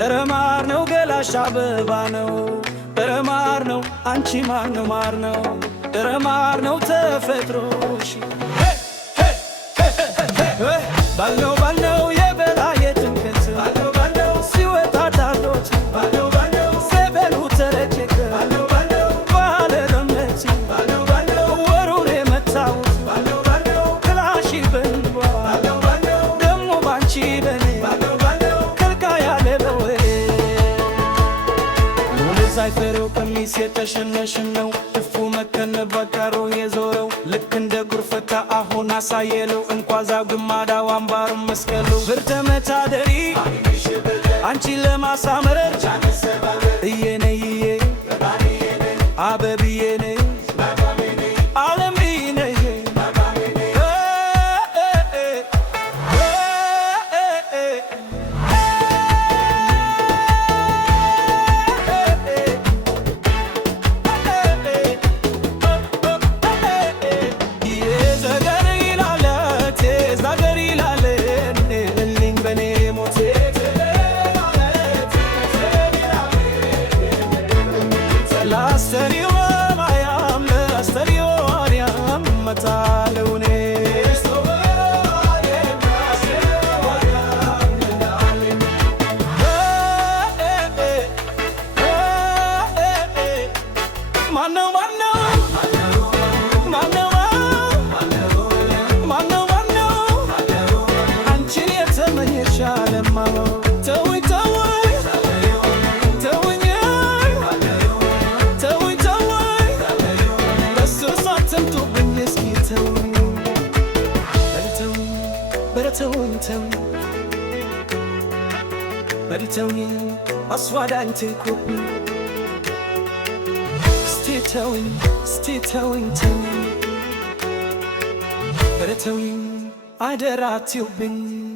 ደረማር ነው ገላሽ አበባ ነው ደረማር ነው አንቺ ማር ነው ደረማር ነው ተፈጥሮሽ ባልነው የበላየትን ከንስ ባልነው ሲወጣ ዳሎት ባልነው ሰበሉ ተረጨከ ባለረመት ባልነው ወሩሬ መታው ባልነው ክላሽ በንባ ደሞ ባንቺ በኔ ሳይፈረው ቀሚስ የተሸነሽን ነው እፉ መከነ በቃሮ የዞረው ልክ እንደ ጉርፈታ አሁን አሳየለው እንኳዛ ግማዳው አምባር መስቀሉ ብርተመታደሪ አንቺ ለማሳመር እየነይዬ አበብዬ ነይ Beretowing, aswadante kupi. Stay towing. Beretowing, aderat yubin.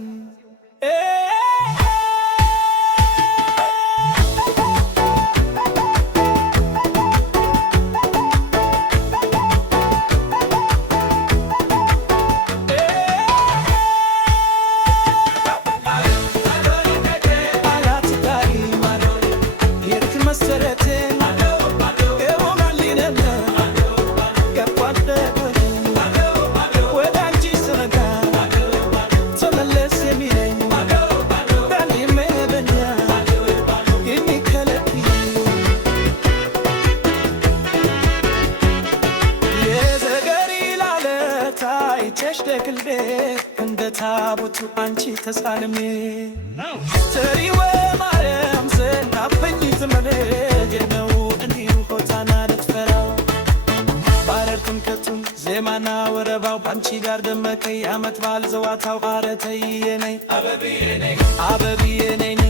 እንደ ታቦቱ አንቺ ተሳልሜ ተሪወ ማርያም ዘናፈኝ ትመለጅ ነው እንዲሁ ሆታና ልትፈራው ባረር ትምከቱም ዜማና ወረባው ባንቺ ጋር ደመቀ ዓመት በዓል ዘዋታው አረተይ ነይ አበብዬ ነይ